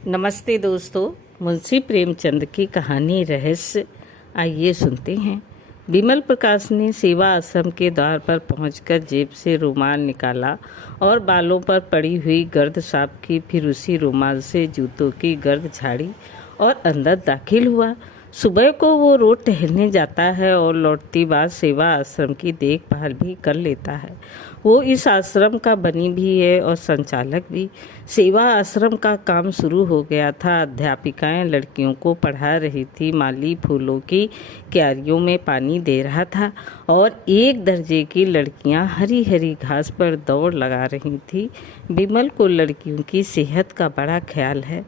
नमस्ते दोस्तों। मुंशी प्रेमचंद की कहानी रहस्य आइए सुनते हैं। विमल प्रकाश ने सेवा आश्रम के द्वार पर पहुंचकर जेब से रुमाल निकाला और बालों पर पड़ी हुई गर्द साफ की, फिर उसी रुमाल से जूतों की गर्द झाड़ी और अंदर दाखिल हुआ। सुबह को वो रोज टहलने जाता है और लौटती बाद सेवा आश्रम की देखभाल भी कर लेता है। वो इस आश्रम का बनी भी है और संचालक भी। सेवा आश्रम का काम शुरू हो गया था। अध्यापिकाएं लड़कियों को पढ़ा रही थी, माली फूलों की क्यारियों में पानी दे रहा था और एक दर्जे की लड़कियां हरी हरी घास पर दौड़ लगा रही थी। विमल को लड़कियों की सेहत का बड़ा ख्याल है।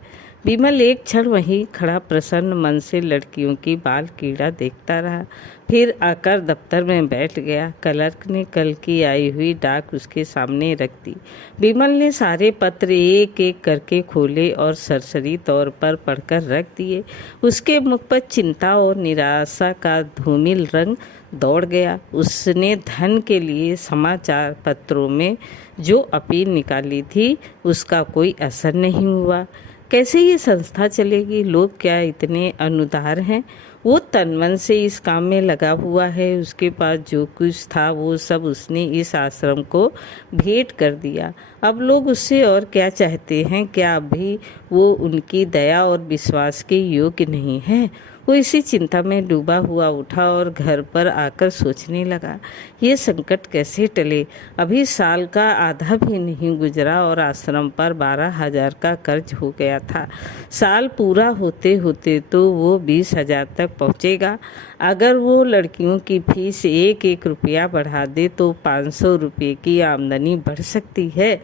विमल एक क्षण वहीं खड़ा प्रसन्न मन से लड़कियों की बाल कीड़ा देखता रहा, फिर आकर दफ्तर में बैठ गया। क्लर्क ने कल की आई हुई डाक उसके सामने रख दी। विमल ने सारे पत्र एक एक करके खोले और सरसरी तौर पर पढ़कर रख दिए। उसके मुख पर चिंता और निराशा का धूमिल रंग दौड़ गया। उसने धन के लिए समाचार पत्रों में जो अपील निकाली थी उसका कोई असर नहीं हुआ। कैसे ये संस्था चलेगी? लोग क्या इतने अनुदार हैं? वो तन मन से इस काम में लगा हुआ है। उसके पास जो कुछ था वो सब उसने इस आश्रम को भेंट कर दिया। अब लोग उससे और क्या चाहते हैं? क्या अभी वो उनकी दया और विश्वास के योग्य नहीं है? वो इसी चिंता में डूबा हुआ उठा और घर पर आकर सोचने लगा, ये संकट कैसे टले? अभी साल का आधा भी नहीं गुजरा और आश्रम पर 12,000 का कर्ज हो गया था। साल पूरा होते होते तो वो 20,000 तक पहुँचेगा। अगर वो लड़कियों की फीस एक एक रुपया बढ़ा दे तो 500 रुपये की आमदनी बढ़ सकती है।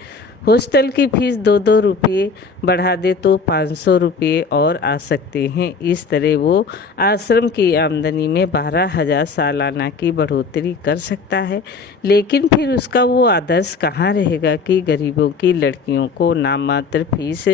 हॉस्टल की फीस 2-2 रुपये बढ़ा दे तो 500 रुपये और आ सकते हैं। इस तरह वो आश्रम की आमदनी में 12,000 सालाना की बढ़ोतरी कर सकता है। लेकिन फिर उसका वो आदर्श कहाँ रहेगा कि गरीबों की लड़कियों को नाममात्र फीस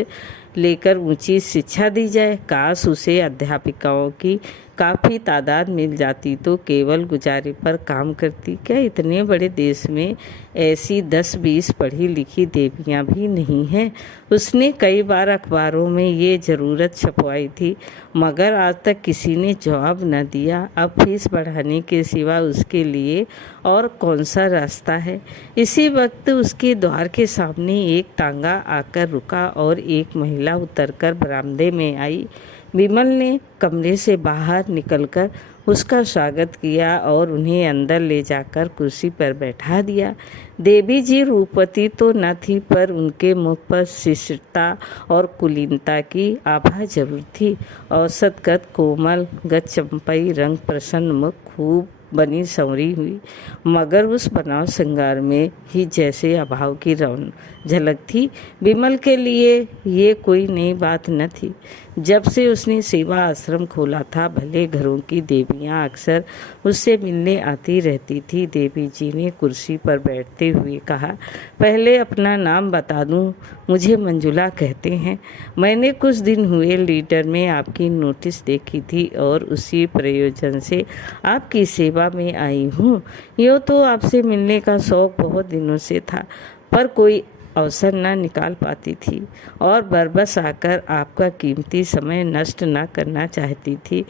लेकर ऊंची शिक्षा दी जाए। काश उसे अध्यापिकाओं की काफ़ी तादाद मिल जाती तो केवल गुजारे पर काम करती। क्या इतने बड़े देश में ऐसी 10-20 पढ़ी लिखी देवियाँ भी नहीं हैं? उसने कई बार अखबारों में ये ज़रूरत छपवाई थी, मगर आज तक किसी ने जवाब न दिया। अब फीस बढ़ाने के सिवा उसके लिए और कौन सा रास्ता है? इसी वक्त उसके द्वार के सामने एक तांगा आकर रुका और एक महिला उतरकर बरामदे में आई। विमल ने कमरे से बाहर निकलकर उसका स्वागत किया और उन्हें अंदर ले जाकर कुर्सी पर बैठा दिया। देवी जी रूपवती तो न थी, पर उनके मुख पर शिष्टता और कुलीनता की आभा जरूर थी। औसत कद, कोमल गत, चंपई रंग, प्रसन्न मुख, खूब बनी संवरी हुई, मगर उस बनाव श्रृंगार में ही जैसे अभाव की झलक थी। विमल के लिए ये कोई नई बात न थी। जब से उसने सेवा आश्रम खोला था, भले घरों की देवियां अक्सर उससे मिलने आती रहती थी। देवी जी ने कुर्सी पर बैठते हुए कहा, पहले अपना नाम बता दूं, मुझे मंजुला कहते हैं। मैंने कुछ दिन हुए लीडर में आपकी नोटिस देखी थी और उसी प्रयोजन से आपकी सेवा में आई हूँ। यूँ तो आपसे मिलने का शौक़ बहुत दिनों से था, पर कोई अवसर न निकाल पाती थी और बरबस आकर आपका कीमती समय नष्ट न करना चाहती थी।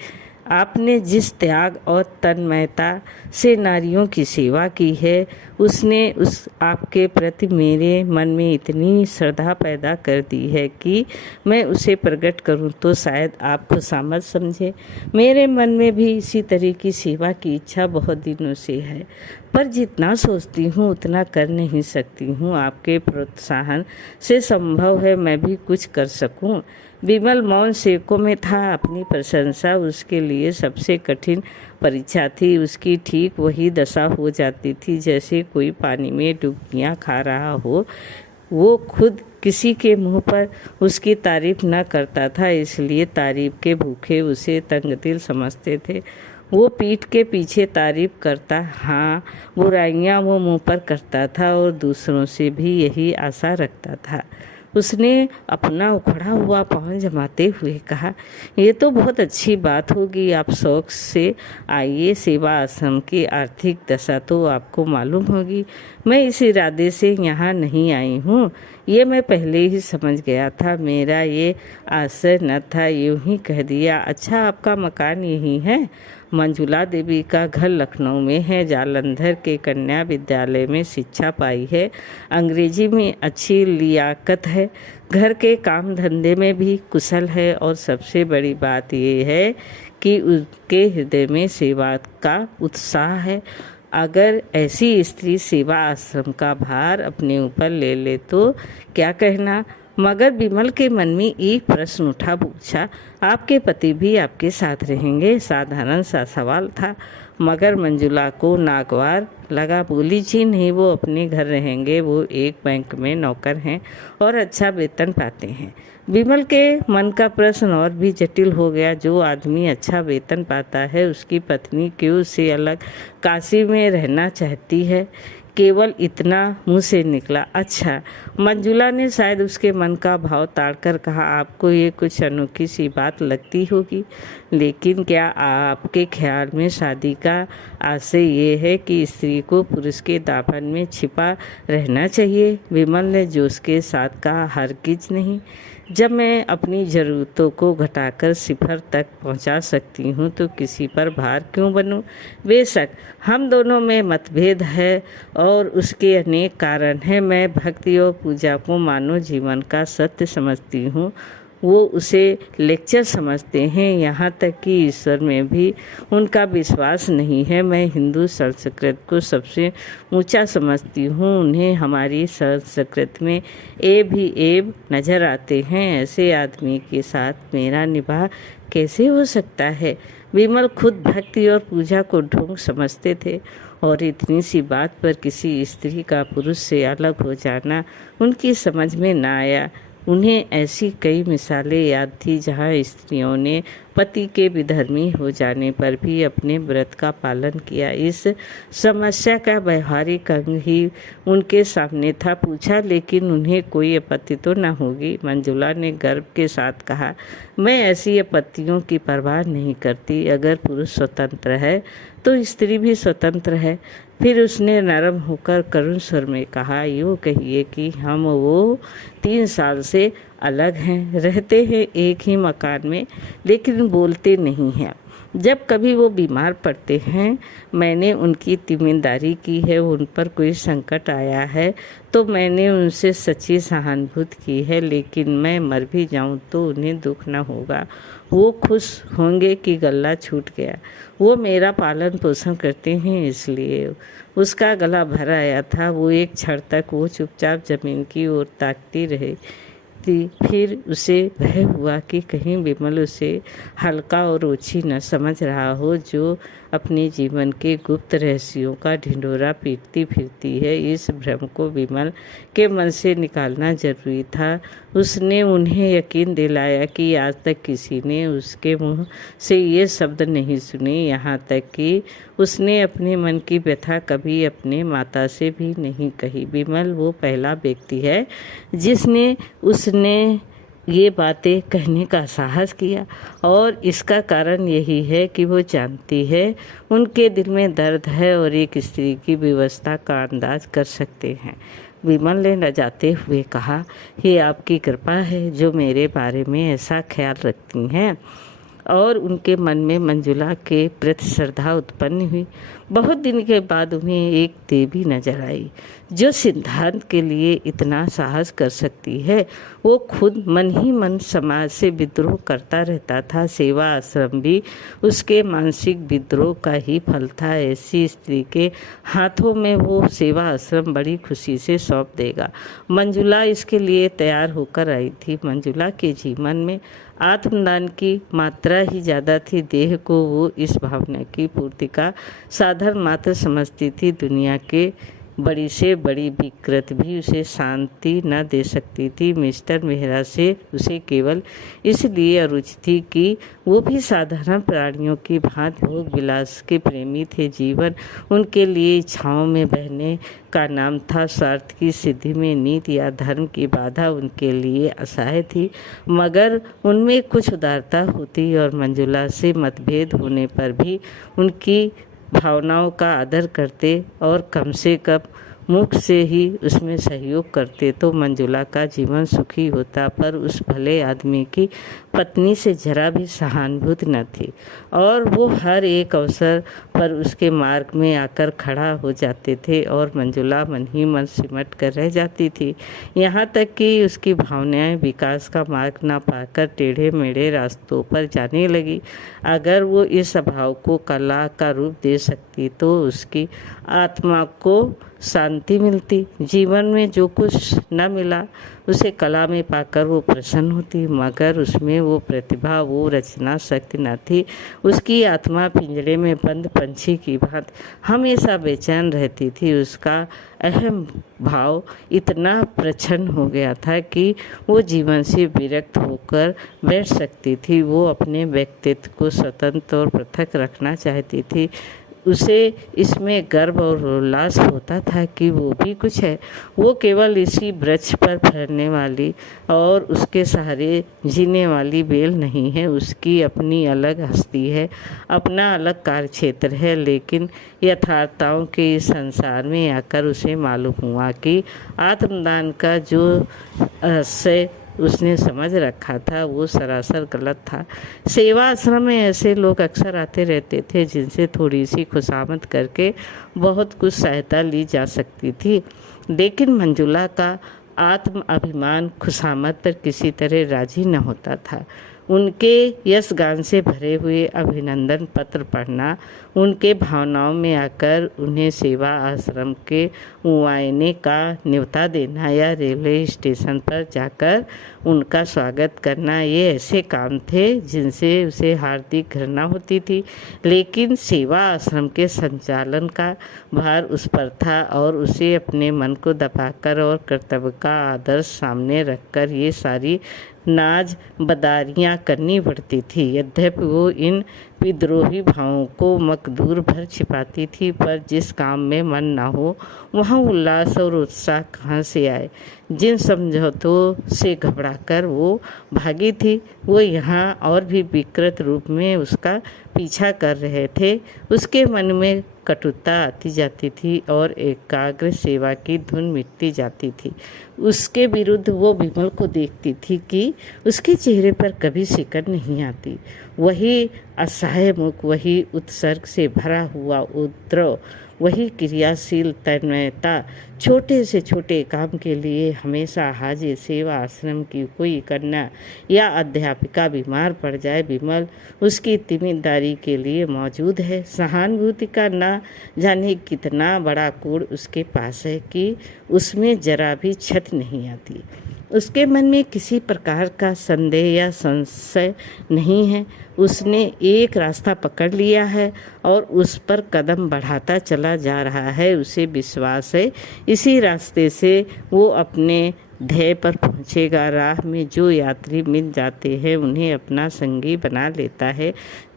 आपने जिस त्याग और तन्मयता से नारियों की सेवा की है, उसने उस आपके प्रति मेरे मन में इतनी श्रद्धा पैदा कर दी है कि मैं उसे प्रकट करूं तो शायद आप खुशामद समझे। मेरे मन में भी इसी तरह की सेवा की इच्छा बहुत दिनों से है, पर जितना सोचती हूँ उतना कर नहीं सकती हूँ। आपके प्रोत्साहन से संभव है मैं भी कुछ कर सकूँ। विमल मौन सेकों में था। अपनी प्रशंसा उसके लिए सबसे कठिन परीक्षा थी। उसकी ठीक वही दशा हो जाती थी जैसे कोई पानी में डुबकियाँ खा रहा हो। वो खुद किसी के मुंह पर उसकी तारीफ न करता था, इसलिए तारीफ के भूखे उसे तंगदिल समझते थे। वो पीठ के पीछे तारीफ करता, हाँ, बुराइयाँ वो मुंह पर करता था और दूसरों से भी यही आशा रखता था। उसने अपना उखड़ा हुआ पाँव जमाते हुए कहा, ये तो बहुत अच्छी बात होगी। आप शौक से आइए। सेवा आश्रम की आर्थिक दशा तो आपको मालूम होगी। मैं इस इरादे से यहाँ नहीं आई हूँ। ये मैं पहले ही समझ गया था, मेरा ये आशय न था। यूं ही कह दिया, अच्छा आपका मकान यही है? मंजुला देवी का घर लखनऊ में है। जालंधर के कन्या विद्यालय में शिक्षा पाई है। अंग्रेजी में अच्छी लियाकत है। घर के काम धंधे में भी कुशल है और सबसे बड़ी बात ये है कि उसके हृदय में सेवा का उत्साह है। अगर ऐसी स्त्री सेवा आश्रम का भार अपने ऊपर ले ले तो क्या कहना। मगर विमल के मन में एक प्रश्न उठा। पूछा, आपके पति भी आपके साथ रहेंगे? साधारण सा सवाल था, मगर मंजुला को नागवार लगा। बोली, जी नहीं, वो अपने घर रहेंगे। वो एक बैंक में नौकर हैं और अच्छा वेतन पाते हैं। विमल के मन का प्रश्न और भी जटिल हो गया। जो आदमी अच्छा वेतन पाता है, उसकी पत्नी क्यों उससे अलग काशी में रहना चाहती है? केवल इतना मुंह से निकला। अच्छा। मंजुला ने शायद उसके मन का भाव ताड़कर कहा, आपको ये कुछ अनोखी सी बात लगती होगी, लेकिन क्या आपके ख्याल में शादी का आशय ये है कि स्त्री को पुरुष के दामन में छिपा रहना चाहिए? विमल ने जोश के साथ कहा, हरगिज नहीं। जब मैं अपनी ज़रूरतों को घटाकर सिफर तक पहुंचा सकती हूं तो किसी पर भार क्यों बनूं? बेशक हम दोनों में मतभेद है और उसके अनेक कारण हैं। मैं भक्ति और पूजा को मानव जीवन का सत्य समझती हूँ, वो उसे लेक्चर समझते हैं। यहाँ तक कि ईश्वर में भी उनका विश्वास नहीं है। मैं हिंदू संस्कृत को सबसे ऊंचा समझती हूँ। उन्हें हमारी संस्कृत में एब ही एब नज़र आते हैं। ऐसे आदमी के साथ मेरा निभाव कैसे हो सकता है? विमल खुद भक्ति और पूजा को ढोंग समझते थे और इतनी सी बात पर किसी स्त्री का पुरुष से अलग हो जाना उनकी समझ में न आया। उन्हें ऐसी कई मिसालें याद थी जहाँ स्त्रियों ने पति के विधर्मी हो जाने पर भी अपने व्रत का पालन किया। इस समस्या का व्यवहारिक अंग ही उनके सामने था। पूछा, लेकिन उन्हें कोई आपत्ति तो न होगी? मंजुला ने गर्व के साथ कहा, मैं ऐसी आपत्तियों की परवाह नहीं करती। अगर पुरुष स्वतंत्र है तो स्त्री भी स्वतंत्र है। फिर उसने नरम होकर करुण स्वर में कहा, यूँ कहिए कि हम वो 3 साल से अलग हैं, रहते हैं एक ही मकान में, लेकिन बोलते नहीं हैं। जब कभी वो बीमार पड़ते हैं, मैंने उनकी जिम्मेदारी की है। उन पर कोई संकट आया है तो मैंने उनसे सच्ची सहानुभूति की है, लेकिन मैं मर भी जाऊं तो उन्हें दुख न होगा। वो खुश होंगे कि गला छूट गया। वो मेरा पालन पोषण करते हैं, इसलिए। उसका गला भर आया था। वो एक क्षण तक वो चुपचाप जमीन की ओर ताकती रही। फिर उसे भय हुआ कि कहीं विमल उसे हल्का और ओछी न समझ रहा हो, जो अपने जीवन के गुप्त रहस्यों का ढिंढोरा पीटती फिरती है। इस भ्रम को विमल के मन से निकालना जरूरी था। उसने उन्हें यकीन दिलाया कि आज तक किसी ने उसके मुंह से ये शब्द नहीं सुने। यहाँ तक कि उसने अपने मन की व्यथा कभी अपने माता से भी नहीं कही। विमल वो पहला व्यक्ति है जिसने उसने ये बातें कहने का साहस किया, और इसका कारण यही है कि वो जानती है उनके दिल में दर्द है और एक स्त्री की व्यवस्था का अंदाज कर सकते हैं। विमल ने लजाते हुए कहा, ये आपकी कृपा है जो मेरे बारे में ऐसा ख्याल रखती हैं। और उनके मन में मंजुला के प्रति श्रद्धा उत्पन्न हुई। बहुत दिन के बाद उन्हें एक देवी नजर आई जो सिद्धांत के लिए इतना साहस कर सकती है। वो खुद मन ही मन समाज से विद्रोह करता रहता था। सेवा आश्रम भी उसके मानसिक विद्रोह का ही फल था। ऐसी स्त्री के हाथों में वो सेवा आश्रम बड़ी खुशी से सौंप देगा। मंजुला इसके लिए तैयार होकर आई थी। मंजुला के जीवन में आत्मदान की मात्रा ही ज़्यादा थी। देह को वो इस भावना की पूर्ति का साधन मात्र समझती थी। दुनिया के बड़ी से बड़ी विकृत भी उसे शांति न दे सकती थी। मिस्टर मेहरा से उसे केवल इसलिए अरुचि थी कि वो भी साधारण प्राणियों की भांति भोग विलास के प्रेमी थे। जीवन उनके लिए इच्छाओं में बहने का नाम था। स्वार्थ की सिद्धि में नीति या धर्म की बाधा उनके लिए असहाय थी, मगर उनमें कुछ उदारता होती और मंजुला से मतभेद होने पर भी उनकी भावनाओं का आदर करते और कम से कम मुख से ही उसमें सहयोग करते तो मंजुला का जीवन सुखी होता, पर उस भले आदमी की पत्नी से जरा भी सहानुभूति न थी और वो हर एक अवसर पर उसके मार्ग में आकर खड़ा हो जाते थे और मंजुला मन ही मन सिमट कर रह जाती थी। यहाँ तक कि उसकी भावनाएं विकास का मार्ग न पाकर टेढ़े मेढ़े रास्तों पर जाने लगी। अगर वो इस अभाव को कला का रूप दे सकती तो उसकी आत्मा को शांति मिलती। जीवन में जो कुछ न मिला उसे कला में पाकर वो प्रसन्न होती, मगर उसमें वो प्रतिभा, वो रचना शक्ति न थी। उसकी आत्मा पिंजरे में बंद पंछी की भांति हमेशा बेचैन रहती थी। उसका अहम भाव इतना प्रच्छन्न हो गया था कि वो जीवन से विरक्त होकर बैठ सकती थी। वो अपने व्यक्तित्व को स्वतंत्र और पृथक रखना चाहती थी। उसे इसमें गर्व और उल्लास होता था कि वो भी कुछ है। वो केवल इसी वृक्ष पर फैलने वाली और उसके सहारे जीने वाली बेल नहीं है। उसकी अपनी अलग हस्ती है, अपना अलग कार्यक्षेत्र है। लेकिन यथार्थताओं के इस संसार में आकर उसे मालूम हुआ कि आत्मदान का जो रहस्य उसने समझ रखा था वो सरासर गलत था। सेवा आश्रम में ऐसे लोग अक्सर आते रहते थे जिनसे थोड़ी सी खुशामद करके बहुत कुछ सहायता ली जा सकती थी, लेकिन मंजुला का आत्म अभिमान खुशामद पर किसी तरह राजी न होता था। उनके यश गान से भरे हुए अभिनंदन पत्र पढ़ना, उनके भावनाओं में आकर उन्हें सेवा आश्रम के मुआयने का न्योता देना या रेलवे स्टेशन पर जाकर उनका स्वागत करना, ये ऐसे काम थे जिनसे उसे हार्दिक घृणा होती थी। लेकिन सेवा आश्रम के संचालन का भार उस पर था और उसे अपने मन को दबाकर और कर्तव्य का आदर्श सामने रखकर ये सारी नाज बदारियाँ करनी पड़ती थी। यद्यपि वो इन विद्रोही भावों को मकदूर भर छिपाती थी, पर जिस काम में मन ना हो वहाँ उल्लास और उत्साह कहाँ से आए। जिन समझौतों से घबराकर वो भागी थी वो यहाँ और भी विकृत रूप में उसका पीछा कर रहे थे। उसके मन में कटुता आती जाती थी और एकाग्र सेवा की धुन मिटती जाती थी। उसके विरुद्ध वो विमल को देखती थी कि उसके चेहरे पर कभी सिकन नहीं आती। वही असहाय मुख, वही उत्सर्ग से भरा हुआ उद्रव, वही क्रियाशील तन्मयता। छोटे से छोटे काम के लिए हमेशा हाजिर। सेवा आश्रम की कोई कन्या या अध्यापिका बीमार पड़ जाए, विमल उसकी तिमिरदारी के लिए मौजूद है। सहानुभूति का ना जाने कितना बड़ा कोड़ उसके पास है कि उसमें जरा भी क्षत नहीं आती। उसके मन में किसी प्रकार का संदेह या संशय नहीं है। उसने एक रास्ता पकड़ लिया है और उस पर कदम बढ़ाता चला जा रहा है। उसे विश्वास है इसी रास्ते से वो अपने ध्येय पर पहुंचेगा। राह में जो यात्री मिल जाते हैं उन्हें अपना संगी बना लेता है।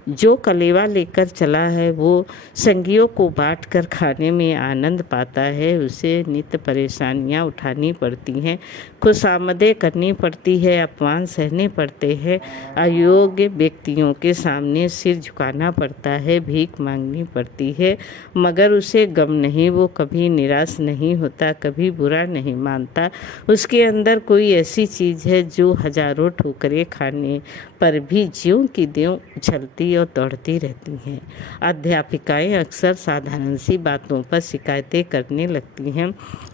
जो कलेवा लेकर चला है वो संगियों को बांट कर खाने में आनंद पाता है। उसे नित्य परेशानियां उठानी पड़ती हैं, खुशामदें करनी पड़ती है, अपमान सहने पड़ते हैं, अयोग्य व्यक्तियों के सामने सिर झुकाना पड़ता है, भीख मांगनी पड़ती है, मगर उसे गम नहीं। वो कभी निराश नहीं होता, कभी बुरा नहीं मानता। उसके अंदर कोई ऐसी चीज़ है जो हजारों ठोकरें खाने पर भी ज्यों की त्यों उछलती और दौड़ती रहती हैं। अध्यापिकाएं अक्सर साधारण सी बातों पर शिकायतें करने लगती हैं,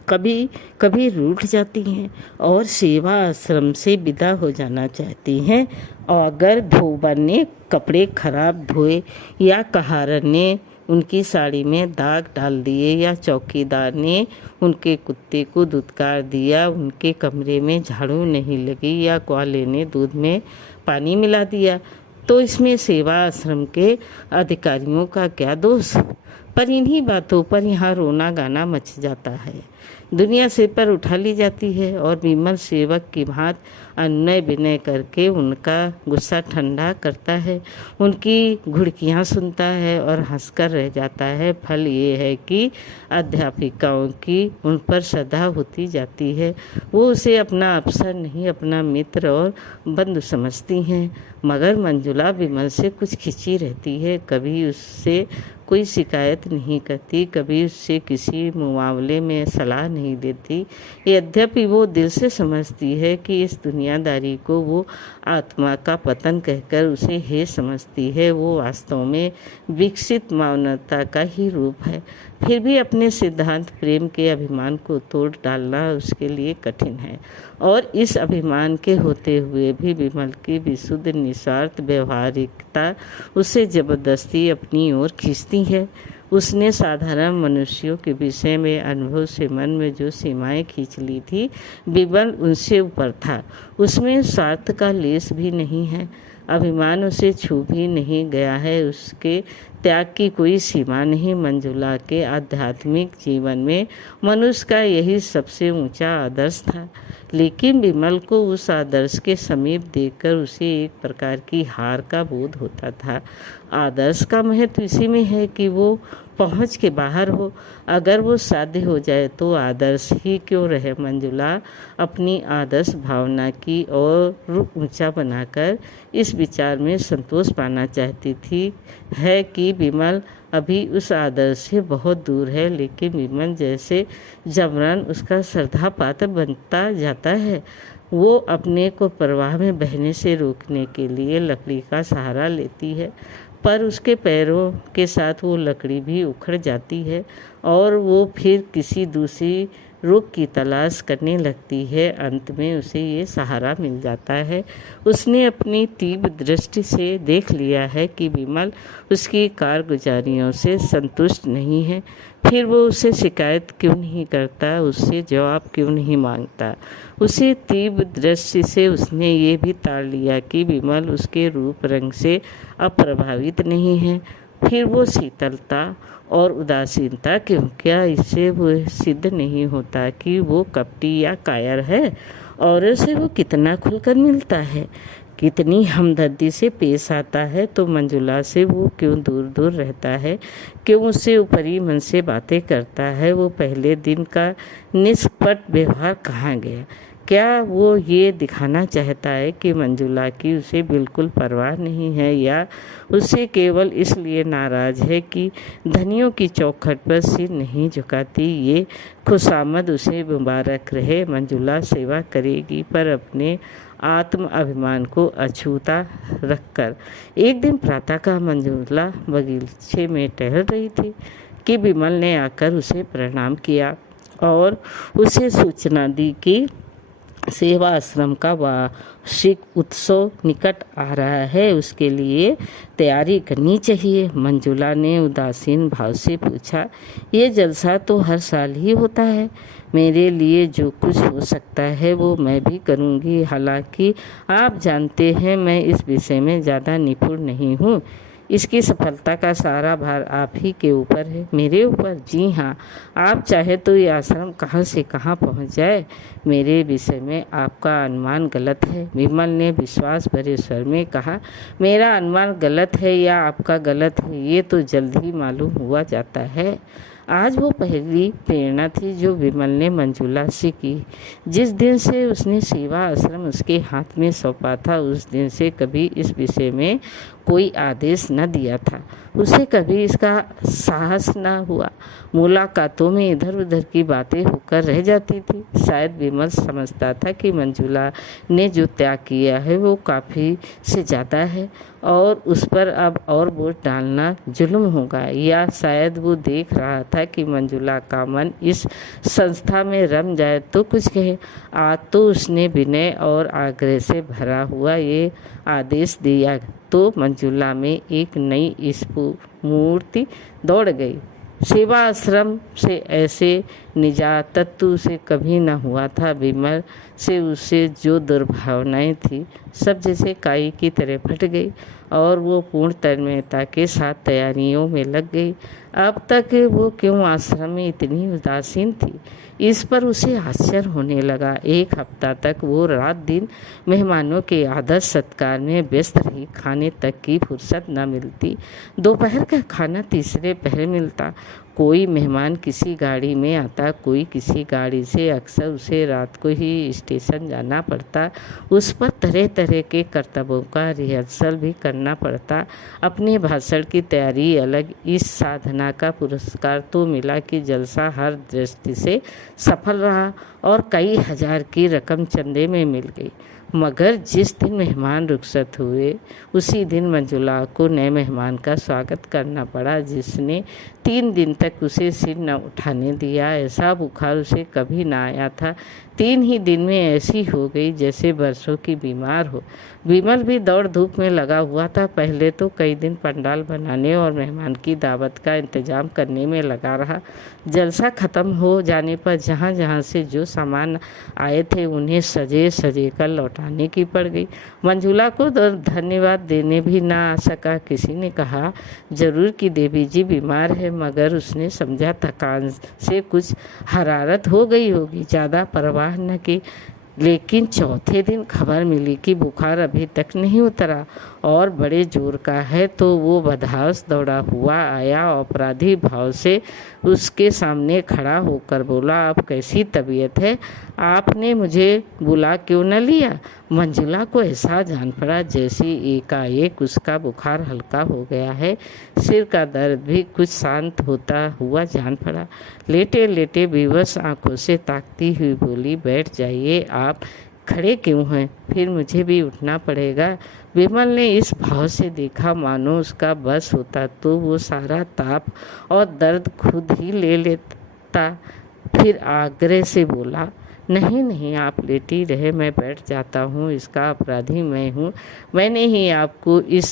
कभी कभी रूठ जाती हैं और सेवा आश्रम से विदा हो जाना चाहती हैं। और अगर धोबन ने कपड़े खराब धोए या कहारन ने उनकी साड़ी में दाग डाल दिए या चौकीदार ने उनके कुत्ते को धुतकार दिया, उनके कमरे में झाड़ू नहीं लगी या ग्वाले ने दूध में पानी मिला दिया, तो इसमें सेवा आश्रम के अधिकारियों का क्या दोष। पर इन्हीं बातों पर यहाँ रोना गाना मच जाता है। दुनिया सिर पर उठा ली जाती है और विमल सेवक की भांति अनुनय विनय करके उनका गुस्सा ठंडा करता है, उनकी घुड़कियाँ सुनता है और हंसकर रह जाता है। फल ये है कि अध्यापिकाओं की उन पर श्रद्धा होती जाती है। वो उसे अपना अफसर नहीं, अपना मित्र और बंधु समझती हैं। मगर मंजुला विमल से कुछ खिंची रहती है। कभी उससे कोई शिकायत नहीं करती, कभी उससे किसी मुआवले में सलाह नहीं देती। यद्यपि वो दिल से समझती है कि इस दुनियादारी को वो आत्मा का पतन कहकर उसे हे समझती है, वो वास्तव में विकसित मानवता का ही रूप है। फिर भी अपने सिद्धांत प्रेम के अभिमान को तोड़ डालना उसके लिए कठिन है, और इस अभिमान के होते हुए भी विमल की विशुद्ध निस्वार्थ व्यवहारिकता उसे जबरदस्ती अपनी ओर खींचती है। उसने साधारण मनुष्यों के विषय में अनुभव से मन में जो सीमाएं खींच ली थी, विमल उनसे ऊपर था। उसमें स्वार्थ का लेस भी नहीं है, अभिमान उसे छू भी नहीं गया है, उसके त्याग की कोई सीमा नहीं। मंजुला के आध्यात्मिक जीवन में मनुष्य का यही सबसे ऊंचा आदर्श था, लेकिन विमल को उस आदर्श के समीप देखकर उसे एक प्रकार की हार का बोध होता था। आदर्श का महत्व इसी में है कि वो पहुंच के बाहर हो। अगर वो साध्य हो जाए तो आदर्श ही क्यों रहे। मंजुला अपनी आदर्श भावना की ओर रुख ऊंचा बनाकर इस विचार में संतोष पाना चाहती थी है कि विमल अभी उस आदर्श से बहुत दूर है, लेकिन विमल जैसे जबरन उसका श्रद्धा पात्र बनता जाता है। वो अपने को प्रवाह में बहने से रोकने के लिए लकड़ी का सहारा लेती है, पर उसके पैरों के साथ वो लकड़ी भी उखड़ जाती है और वो फिर किसी दूसरी रुख की तलाश करने लगती है। अंत में उसे ये सहारा मिल जाता है। उसने अपनी तीव्र दृष्टि से देख लिया है कि विमल उसकी कारगुजारियों से संतुष्ट नहीं है। फिर वो उससे शिकायत क्यों नहीं करता, उससे जवाब क्यों नहीं मांगता। उसी तीव्र दृष्टि से उसने ये भी ताड़ लिया कि विमल उसके रूप रंग से अप्रभावित नहीं है। फिर वो शीतलता और उदासीनता क्यों? क्या इससे वो सिद्ध नहीं होता कि वो कपटी या कायर है? और उसे वो कितना खुलकर मिलता है, कितनी हमदर्दी से पेश आता है, तो मंजुला से वो क्यों दूर दूर रहता है, क्यों उससे ऊपरी मन से बातें करता है। वो पहले दिन का निष्कपट व्यवहार कहाँ गया? क्या वो ये दिखाना चाहता है कि मंजुला की उसे बिल्कुल परवाह नहीं है, या उससे केवल इसलिए नाराज है कि धनियों की चौखट पर सिर नहीं झुकाती? ये खुशामद उसे मुबारक रहे। मंजुला सेवा करेगी, पर अपने आत्म अभिमान को अछूता रखकर। एक दिन प्रातः का मंजुला बगीचे में टहल रही थी कि विमल ने आकर उसे प्रणाम किया और उसे सूचना दी कि सेवा आश्रम का वार्षिक उत्सव निकट आ रहा है, उसके लिए तैयारी करनी चाहिए। मंजुला ने उदासीन भाव से पूछा, ये जलसा तो हर साल ही होता है। मेरे लिए जो कुछ हो सकता है वो मैं भी करूँगी। हालांकि आप जानते हैं मैं इस विषय में ज़्यादा निपुण नहीं हूँ। इसकी सफलता का सारा भार आप ही के ऊपर है। मेरे ऊपर? जी हाँ, आप चाहे तो ये आश्रम कहाँ से कहाँ पहुँच जाए। मेरे विषय में आपका अनुमान गलत है, विमल ने विश्वास भरे स्वर में कहा। मेरा अनुमान गलत है या आपका गलत है, ये तो जल्द ही मालूम हुआ जाता है। आज वो पहली प्रेरणा थी जो विमल ने मंजुला से की। जिस दिन से उसने सेवा आश्रम उसके हाथ में सौंपा था, उस दिन से कभी इस विषय में कोई आदेश न दिया था। उसे कभी इसका साहस न हुआ। मुलाकातों में इधर उधर की बातें होकर रह जाती थी। शायद विमल समझता था कि मंजुला ने जो त्याग किया है वो काफ़ी से ज़्यादा है और उस पर अब और बोझ डालना जुल्म होगा, या शायद वो देख रहा था कि मंजुला का मन इस संस्था में रम जाए तो कुछ कहे। आज तो उसने विनय और आग्रह से भरा हुआ ये आदेश दिया तो मंजुला में एक नई स्फूर्ति दौड़ गई। सेवा आश्रम से ऐसे निजातत्व उसे कभी न हुआ था। विमल से उसे जो दुर्भावनाएं थी सब जैसे काई की तरह फट गई और वो पूर्ण तन्मयता के साथ तैयारियों में लग गई। अब तक वो क्यों आश्रम में इतनी उदासीन थी, इस पर उसे आश्चर्य होने लगा। एक हफ्ता तक वो रात दिन मेहमानों के आदर सत्कार में व्यस्त रही। खाने तक की फुर्सत न मिलती। दोपहर का खाना तीसरे पहर मिलता। कोई मेहमान किसी गाड़ी में आता, कोई किसी गाड़ी से, अक्सर उसे रात को ही स्टेशन जाना पड़ता। उस पर तरह तरह के कर्तव्यों का रिहर्सल भी करना पड़ता। अपने भाषण की तैयारी अलग। इस साधना का पुरस्कार तो मिला कि जलसा हर दृष्टि से सफल रहा और कई हजार की रकम चंदे में मिल गई। मगर जिस दिन मेहमान रुखसत हुए उसी दिन मंजुला को नए मेहमान का स्वागत करना पड़ा, जिसने 3 दिन तक उसे सिर न उठाने दिया। ऐसा बुखार उसे कभी ना आया था। 3 ही दिन में ऐसी हो गई जैसे बरसों की बीमार हो। विमल भी दौड़ धूप में लगा हुआ था। पहले तो कई दिन पंडाल बनाने और मेहमान की दावत का इंतजाम करने में लगा रहा। जलसा खत्म हो जाने पर जहाँ जहाँ से जो सामान आए थे उन्हें सजे सजे कर लौटाने की पड़ गई। मंजुला को धन्यवाद देने भी ना आ सका। किसी ने कहा जरूर कि देवी जी बीमार है, मगर उसने समझा थकान से कुछ हरारत हो गई होगी, ज़्यादा परवाह न की। लेकिन चौथे दिन खबर मिली कि बुखार अभी तक नहीं उतरा और बड़े जोर का है, तो वो बदहवास दौड़ा हुआ आया। अपराधी भाव से उसके सामने खड़ा होकर बोला, आप कैसी तबीयत है? आपने मुझे बुला क्यों न लिया? मंजुला को ऐसा जान पड़ा जैसे एकाएक उसका बुखार हल्का हो गया है। सिर का दर्द भी कुछ शांत होता हुआ जान पड़ा। लेटे लेटे बेबस आंखों से ताकती हुई बोली, बैठ जाइए, आप खड़े क्यों हैं? फिर मुझे भी उठना पड़ेगा। विमल ने इस भाव से देखा मानो उसका बस होता तो वो सारा ताप और दर्द खुद ही ले लेता। फिर आग्रह से बोला, नहीं नहीं, आप लेटी रहे, मैं बैठ जाता हूँ। इसका अपराधी मैं हूँ। मैंने ही आपको इस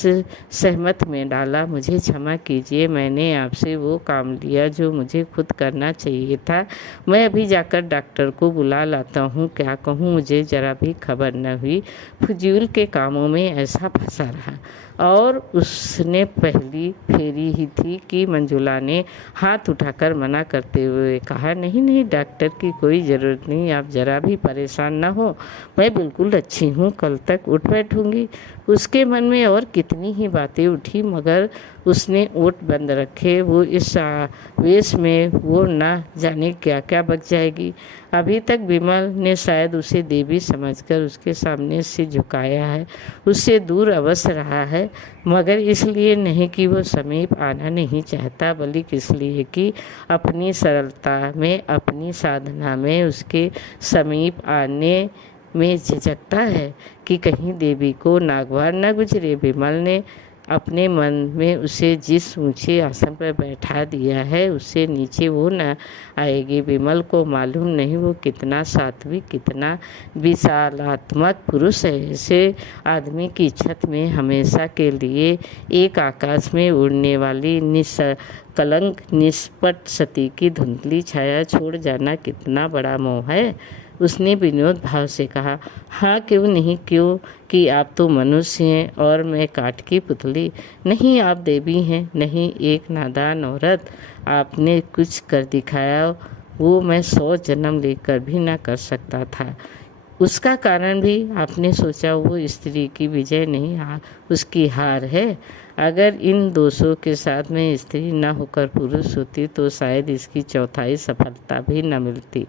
सहमत में डाला। मुझे क्षमा कीजिए, मैंने आपसे वो काम लिया जो मुझे खुद करना चाहिए था। मैं अभी जाकर डॉक्टर को बुला लाता हूँ। क्या कहूँ, मुझे जरा भी खबर न हुई। फजूल के कामों में ऐसा फंसा रहा। और उसने पहली फेरी ही थी कि मंजुला ने हाथ उठाकर मना करते हुए कहा, नहीं नहीं डॉक्टर की कोई ज़रूरत नहीं, आप ज़रा भी परेशान ना हो, मैं बिल्कुल अच्छी हूँ, कल तक उठ बैठूँगी। उसके मन में और कितनी ही बातें उठी, मगर उसने ओठ बंद रखे। वो इस आवेश में वो ना जाने क्या क्या बक जाएगी। अभी तक विमल ने शायद उसे देवी समझकर उसके सामने से झुकाया है, उससे दूर अवश्य रहा है, मगर इसलिए नहीं कि वो समीप आना नहीं चाहता, बल्कि इसलिए कि अपनी सरलता में, अपनी साधना में उसके समीप आने में झिझकता है कि कहीं देवी को नागवार न गुजरे। विमल ने अपने मन में उसे जिस ऊंचे आसन पर बैठा दिया है उससे नीचे वो न आएगी। विमल को मालूम नहीं वो कितना सात्विक, कितना विशालात्मक पुरुष है। ऐसे आदमी की छत में हमेशा के लिए एक आकाश में उड़ने वाली निष्कलंक निष्पट सती की धुंधली छाया छोड़ जाना कितना बड़ा मोह है। उसने विनोद भाव से कहा, हाँ क्यों नहीं, क्यों कि आप तो मनुष्य हैं और मैं काठ की पुतली। नहीं, आप देवी हैं, नहीं एक नादान औरत। आपने कुछ कर दिखाया वो मैं 100 जन्म लेकर भी ना कर सकता था। उसका कारण भी आपने सोचा वो स्त्री की विजय नहीं, उसकी हार है। अगर इन दोषों के साथ में स्त्री न होकर पुरुष होती तो शायद इसकी चौथाई सफलता भी न मिलती।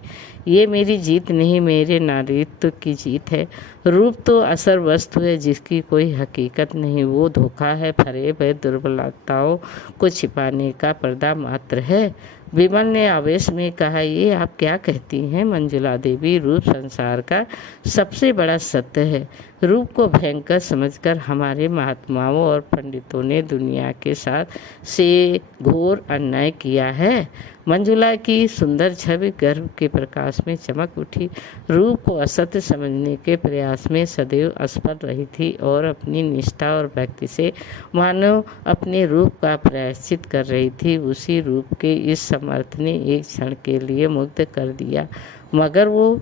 ये मेरी जीत नहीं, मेरे नारीत्व की जीत है। रूप तो असर वस्तु है जिसकी कोई हकीकत नहीं, वो धोखा है, फरेब है, दुर्बलताओं को छिपाने का पर्दा मात्र है। विमल ने आवेश में कहा, ये आप क्या कहती हैं मंजुला देवी? रूप संसार का सबसे बड़ा सत्य है। रूप को भयंकर समझकर हमारे महात्माओं और पंडितों ने दुनिया के साथ से घोर अन्याय किया है। मंजुला की सुंदर छवि गर्भ के प्रकाश में चमक उठी। रूप को असत्य समझने के प्रयास में सदैव असफल रही थी और अपनी निष्ठा और भक्ति से मानव अपने रूप का प्रायश्चित कर रही थी। उसी रूप के इस समर्थ ने एक क्षण के लिए मुग्ध कर दिया, मगर वो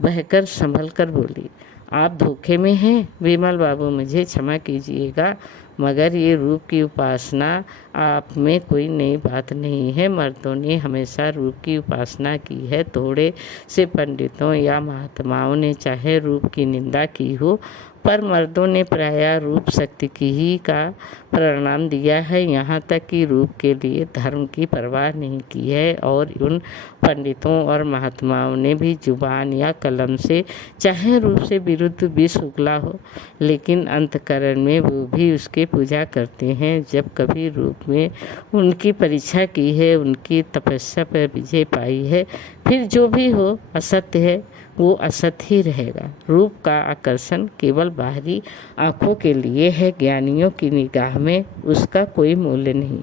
बहकर संभल कर बोली, आप धोखे में हैं विमल बाबू, मुझे क्षमा कीजिएगा, मगर ये रूप की उपासना आप में कोई नई बात नहीं है। मर्दों ने हमेशा रूप की उपासना की है। थोड़े से पंडितों या महात्माओं ने चाहे रूप की निंदा की हो, पर मर्दों ने प्रायः रूप शक्ति की ही का परिणाम दिया है, यहाँ तक कि रूप के लिए धर्म की परवाह नहीं की है। और उन पंडितों और महात्माओं ने भी जुबान या कलम से चाहे रूप से विरुद्ध विष उगला हो, लेकिन अंतकरण में वो भी उसके पूजा करते हैं। जब कभी रूप में उनकी परीक्षा की है, उनकी तपस्या पर विजय पाई है, फिर जो भी हो असत्य है वो असत्य ही रहेगा। रूप का आकर्षण केवल बाहरी आँखों के लिए है, ज्ञानियों की निगाह में उसका कोई मूल्य नहीं।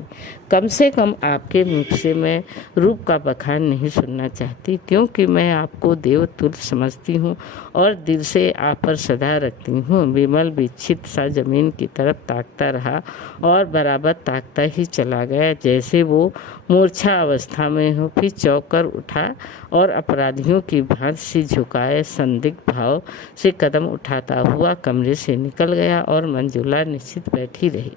कम से कम आपके मुख से मैं रूप का बखान नहीं सुनना चाहती, क्योंकि मैं आपको देवतुल्य समझती हूँ और दिल से आप पर श्रद्धा रखती हूँ। विमल विक्षिप्त सा जमीन की तरफ ताकता रहा और बराबर ताकता ही चला गया, जैसे वो मूर्छा अवस्था में हो। फिर चौंक कर उठा और अपराधियों की भांति से झुकाए संदिग्ध भाव से कदम उठाता हुआ कमरे से निकल गया और मंजुला निश्चित बैठी रही।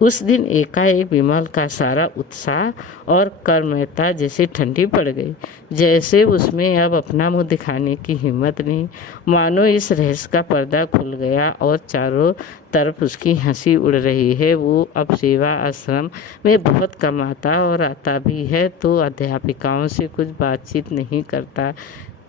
उस दिन एकाएक विमल का सारा उत्साह और कर्मठता जैसे ठंडी पड़ गई, जैसे उसमें अब अपना मुंह दिखाने की हिम्मत नहीं। मानो इस रहस्य का पर्दा खुल गया और चारों तरफ उसकी हंसी उड़ रही है। वो अब सेवा आश्रम में बहुत कम आता और आता भी है तो अध्यापिकाओं से कुछ बातचीत नहीं करता,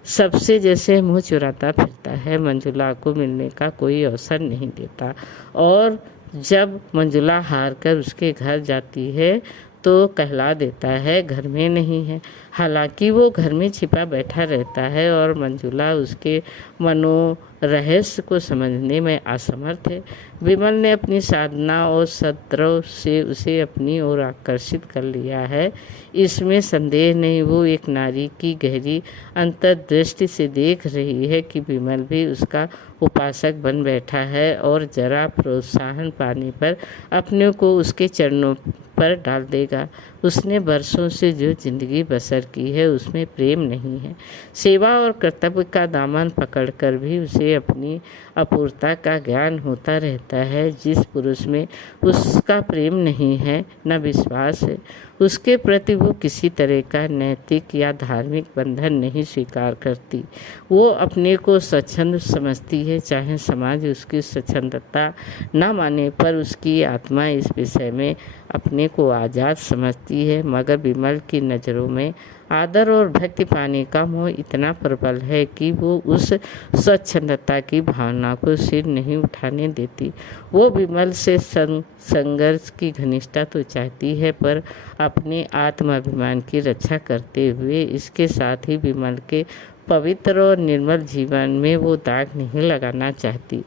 सबसे जैसे मुंह चुराता फिरता है। मंजुला को मिलने का कोई अवसर नहीं देता और जब मंजुला हार कर उसके घर जाती है तो कहला देता है घर में नहीं है। हालांकि वो घर में छिपा बैठा रहता है और मंजुला उसके मनोरहस्य को समझने में असमर्थ है। विमल ने अपनी साधना और सद्रव से उसे अपनी ओर आकर्षित कर लिया है, इसमें संदेह नहीं। वो एक नारी की गहरी अंतर्दृष्टि से देख रही है कि विमल भी उसका उपासक बन बैठा है और जरा प्रोत्साहन पाने पर अपने को उसके चरणों पर डाल देगा। उसने वर्षों से जो जिंदगी बसर की है उसमें प्रेम नहीं है। सेवा और कर्तव्य का दामन पकड़कर भी उसे अपनी अपूर्णता का ज्ञान होता रहता है। जिस पुरुष में उसका प्रेम नहीं है, न विश्वास है, उसके प्रति वो किसी तरह का नैतिक या धार्मिक बंधन नहीं स्वीकार करती। वो अपने को स्वच्छंद समझती है, चाहे समाज उसकी स्वच्छंदता न माने, पर उसकी आत्मा इस विषय में अपने को आज़ाद समझती है। मगर विमल की नज़रों में आदर और भक्ति पाने का मोह इतना प्रबल है कि वो उस स्वच्छंदता की भावना को सिर नहीं उठाने देती। वो विमल से संघर्ष की घनिष्ठता तो चाहती है, पर अपने आत्माभिमान की रक्षा करते हुए। इसके साथ ही विमल के पवित्र और निर्मल जीवन में वो दाग नहीं लगाना चाहती।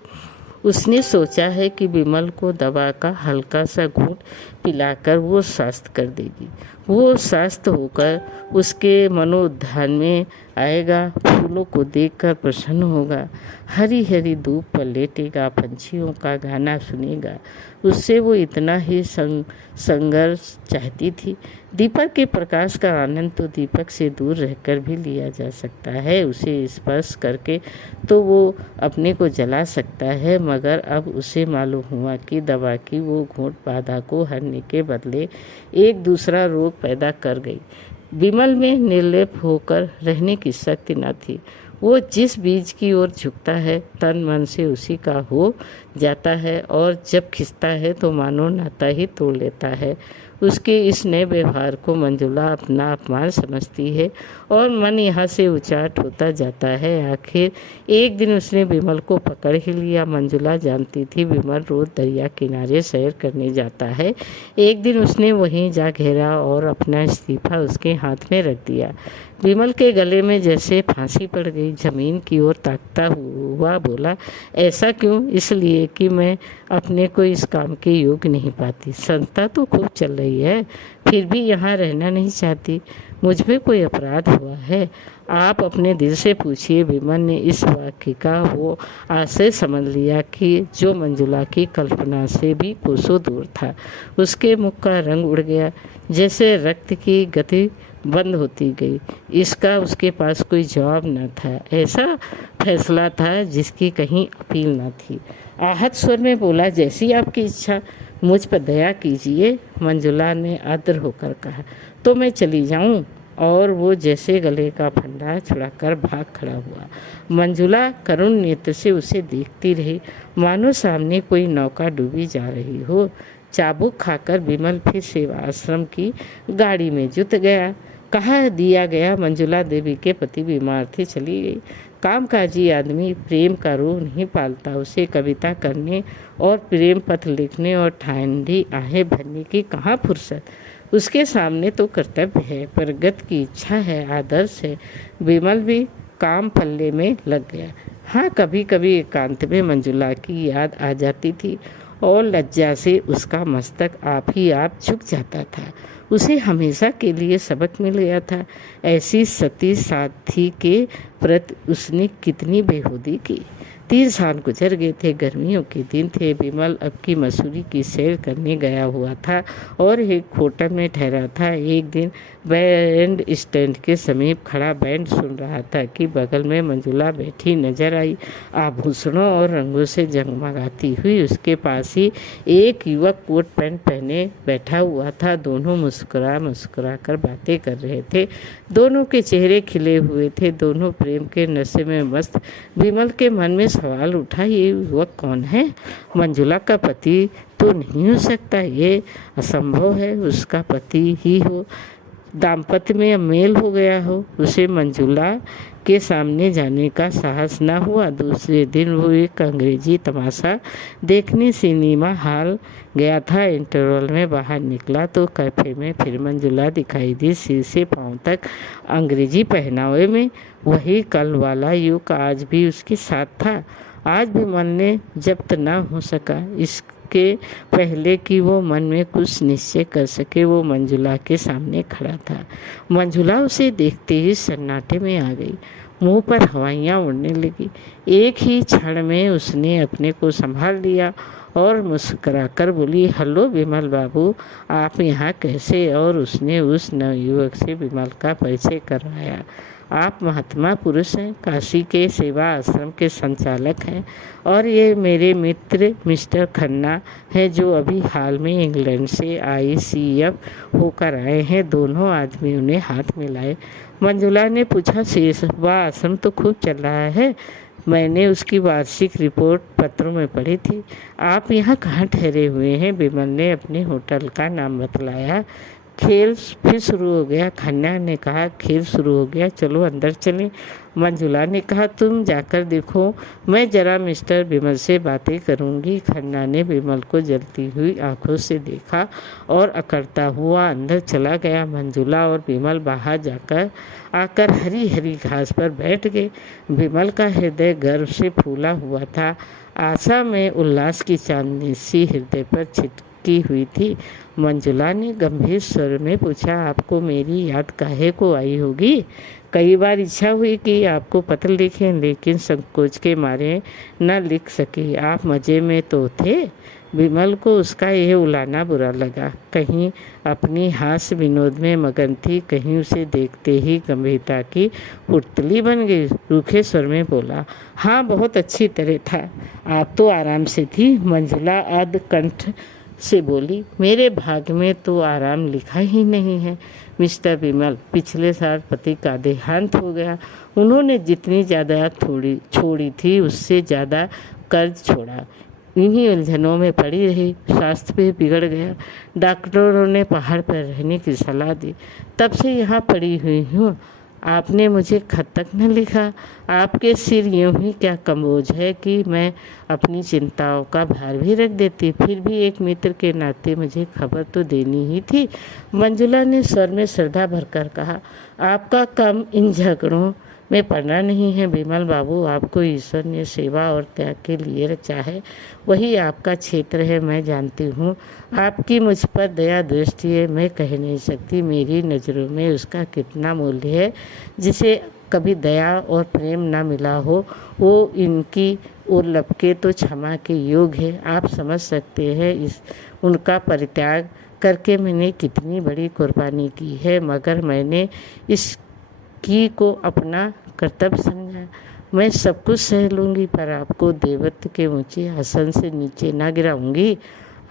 उसने सोचा है कि विमल को दवा का हल्का सा घूंट पिलाकर वो स्वस्थ कर देगी। वो स्वस्थ होकर उसके मनोउद्यान में आएगा, फूलों को देखकर प्रसन्न होगा, हरी हरी धूप पर लेटेगा, पंछियों का गाना सुनेगा। उससे वो इतना ही संघर्ष चाहती थी। दीपक के प्रकाश का आनंद तो दीपक से दूर रहकर भी लिया जा सकता है। उसे स्पर्श करके तो वो अपने को जला सकता है, मगर अब उसे मालूम हुआ कि दवा की वो घूंट बाधा को हरने के बदले एक दूसरा रोग पैदा कर गई। विमल में निर्लेप होकर रहने की शक्ति न थी। वो जिस बीज की ओर झुकता है तन मन से उसी का हो जाता है और जब खिंचता है तो मानो नाता ही तोड़ लेता है। उसके इस नए व्यवहार को मंजुला अपना अपमान समझती है और मन यहाँ से उचाट होता जाता है। आखिर एक दिन उसने विमल को पकड़ ही लिया। मंजुला जानती थी विमल रोज दरिया किनारे सैर करने जाता है। एक दिन उसने वहीं जा घेरा और अपना इस्तीफा उसके हाथ में रख दिया। विमल के गले में जैसे फांसी पड़ गई। जमीन की ओर ताकता हुआ बोला, ऐसा क्यों? इसलिए कि मैं अपने को इस काम के योग्य नहीं पाती। संस्था तो खूब चल रही है, फिर भी यहाँ रहना नहीं चाहती। मुझ में कोई अपराध हुआ है? आप अपने दिल से पूछिए। विमल ने इस वाक्य का वो आशय समझ लिया कि जो मंजुला की कल्पना से भी कोसों दूर था। उसके मुख का रंग उड़ गया, जैसे रक्त की गति बंद होती गई। इसका उसके पास कोई जवाब न था। ऐसा फैसला था जिसकी कहीं अपील न थी। आहत स्वर में बोला, जैसी आपकी इच्छा, मुझ पर दया कीजिए। मंजुला ने आर्द्र होकर कहा, तो मैं चली जाऊं? और वो जैसे गले का फंदा छुड़ाकर भाग खड़ा हुआ। मंजुला करुण नेत्र से उसे देखती रही, मानो सामने कोई नौका डूबी जा रही हो। चाबुक खाकर विमल फिर सेवा आश्रम की गाड़ी में जुट गया। कहा दिया गया मंजुला देवी के पति बीमार थे, चली गई। कामकाजी आदमी प्रेम का रूह नहीं पालता, उसे कविता करने और प्रेम पत्र लिखने और ठंडी आहें भरने की कहाँ फुर्सत। उसके सामने तो कर्तव्य है, प्रगत की इच्छा है, आदर्श है। विमल भी काम पल्ले में लग गया। हाँ, कभी कभी एकांत में मंजुला की याद आ जाती थी और लज्जा से उसका मस्तक आप ही आप झुक जाता था। उसे हमेशा के लिए सबक मिल गया था। ऐसी सती साथी के प्रति उसने कितनी बेहूदी की। 3 साल गुजर गए थे, गर्मियों के दिन थे। विमल अब की मसूरी की सैर करने गया हुआ था और एक होटल में ठहरा था। एक दिन बैंड स्टैंड के समीप खड़ा बैंड सुन रहा था कि बगल में मंजुला बैठी नजर आई, आभूषणों और रंगों से जगमगाती हुई। उसके पास ही एक युवक कोट पैंट पहने बैठा हुआ था। दोनों मुस्कुरा मुस्कुरा कर बातें कर रहे थे। दोनों के चेहरे खिले हुए थे, दोनों प्रेम के नशे में मस्त। विमल के मन में सवाल उठा, ये युवक कौन है? मंजुला का पति तो नहीं हो सकता, ये असंभव है उसका पति ही हो, दाम्पत्य में मेल हो गया हो। उसे मंजुला के सामने जाने का साहस न हुआ। दूसरे दिन वो एक अंग्रेजी तमाशा देखने सिनेमा हॉल गया था। इंटरवल में बाहर निकला तो कैफे में फिर मंजुला दिखाई दी, सिर से पांव तक अंग्रेजी पहनावे में। वही कल वाला युग आज भी उसके साथ था। आज भी मन ने जब्त न हो सका। इसके पहले कि वो मन में कुछ निश्चय कर सके, वो मंजुला के सामने खड़ा था। मंजुला उसे देखते ही सन्नाटे में आ गई, मुंह पर हवाइयाँ उड़ने लगी। एक ही क्षण में उसने अपने को संभाल लिया और मुस्कुराकर बोली, हेलो विमल बाबू, आप यहाँ कैसे? और उसने उस नवयुवक से विमल का परिचय करवाया। आप महात्मा पुरुष हैं, काशी के सेवा आश्रम के संचालक हैं और ये मेरे मित्र मिस्टर खन्ना हैं जो अभी हाल में इंग्लैंड से ICF होकर आए हैं। दोनों आदमियों ने हाथ मिलाए। मंजुला ने पूछा, सेवा आश्रम तो खूब चल रहा है, मैंने उसकी वार्षिक रिपोर्ट पत्रों में पढ़ी थी। आप यहाँ कहाँ ठहरे हुए हैं? विमल ने अपने होटल का नाम बतलाया। खेल फिर शुरू हो गया। खन्ना ने कहा, खेल शुरू हो गया, चलो अंदर चलें। मंजुला ने कहा, तुम जाकर देखो, मैं जरा मिस्टर विमल से बातें करूंगी। खन्ना ने विमल को जलती हुई आंखों से देखा और अकड़ता हुआ अंदर चला गया। मंजुला और विमल बाहर आकर हरी हरी घास पर बैठ गए। विमल का हृदय गर्व से फूला हुआ था। आशा में उल्लास की चांदनी सी हृदय पर छिटकी हुई थी। मंजुला ने गंभीर स्वर में पूछा, आपको मेरी याद काहे को आई होगी? कई बार इच्छा हुई कि आपको पत्र लिखें, लेकिन संकोच के मारे न लिख सके। आप मज़े में तो थे। विमल को उसका यह उलाना बुरा लगा। कहीं अपनी हास्य विनोद में मगन थी, कहीं उसे देखते ही गंभीरता की पुतली बन गई। रूखे स्वर में बोला, हाँ बहुत अच्छी तरह था, आप तो आराम से थी। मंजुला अध कंठ से बोली, मेरे भाग्य में तो आराम लिखा ही नहीं है मिस्टर विमल। पिछले साल पति का देहांत हो गया। उन्होंने जितनी ज़्यादा छोड़ी थी उससे ज़्यादा कर्ज छोड़ा। इन्हीं उलझनों में पड़ी रही, स्वास्थ्य भी बिगड़ गया। डॉक्टरों ने पहाड़ पर रहने की सलाह दी, तब से यहाँ पड़ी हुई हूँ। आपने मुझे खत तक न लिखा। आपके सिर यूं ही क्या कमोज है कि मैं अपनी चिंताओं का भार भी रख देती, फिर भी एक मित्र के नाते मुझे खबर तो देनी ही थी। मंजुला ने स्वर में श्रद्धा भरकर कहा, आपका काम इन झगड़ों में पड़ना नहीं है विमल बाबू। आपको ईश्वर ने सेवा और त्याग के लिए रचा है, वही आपका क्षेत्र है। मैं जानती हूँ आपकी मुझ पर दया दृष्टि है, मैं कह नहीं सकती मेरी नज़रों में उसका कितना मूल्य है। जिसे कभी दया और प्रेम ना मिला हो, वो इनकी ओर लपके तो क्षमा के योग है। आप समझ सकते हैं उनका परित्याग करके मैंने कितनी बड़ी कुर्बानी की है, मगर मैंने इसकी को अपना कर्तव्य समझा। मैं सब कुछ सह लूँगी, पर आपको देवत्व के ऊंचे आसन से नीचे ना गिराऊंगी।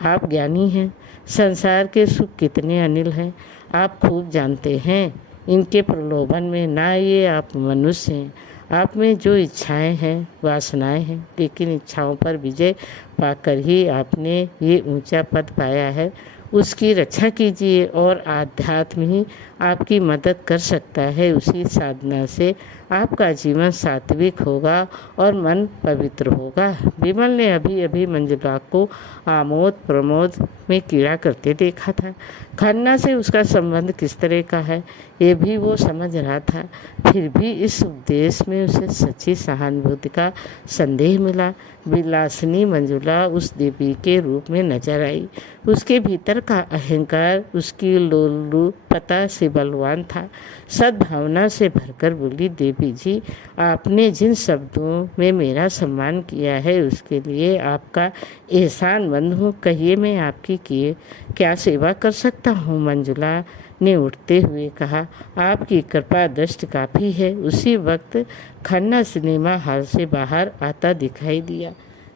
आप ज्ञानी हैं, संसार के सुख कितने अनिल हैं आप खूब जानते हैं। इनके प्रलोभन में ना ये आप मनुष्य हैं। आप में जो इच्छाएं हैं, वासनाएं हैं, लेकिन इच्छाओं पर विजय पाकर ही आपने ये ऊंचा पद पाया है। उसकी रक्षा कीजिए और आध्यात्म ही आपकी मदद कर सकता है। उसी साधना से आपका जीवन सात्विक होगा और मन पवित्र होगा। विमल ने अभी अभी मंजुला को आमोद प्रमोद में कीड़ा करते देखा था। खन्ना से उसका संबंध किस तरह का है ये भी वो समझ रहा था। फिर भी इस उपदेश में उसे सच्ची सहानुभूति का संदेह मिला। विलासिनी मंजुला उस देवी के रूप में नजर आई। उसके भीतर का अहंकार उसकी लोलुपता से बलवान था। सद्भावना से भरकर बोली, देवी जी, आपने जिन शब्दों में मेरा सम्मान किया है उसके लिए आपका एहसानमंद हूँ। कहिए मैं आपकी क्या सेवा कर सकता हूँ? मंजुला ने उठते हुए कहा, आपकी कृपा दृष्टि काफ़ी है। उसी वक्त खन्ना सिनेमा हॉल से बाहर आता दिखाई दिया।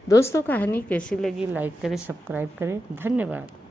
दोस्तों, कहानी कैसी लगी लाइक करें, सब्सक्राइब करें। धन्यवाद।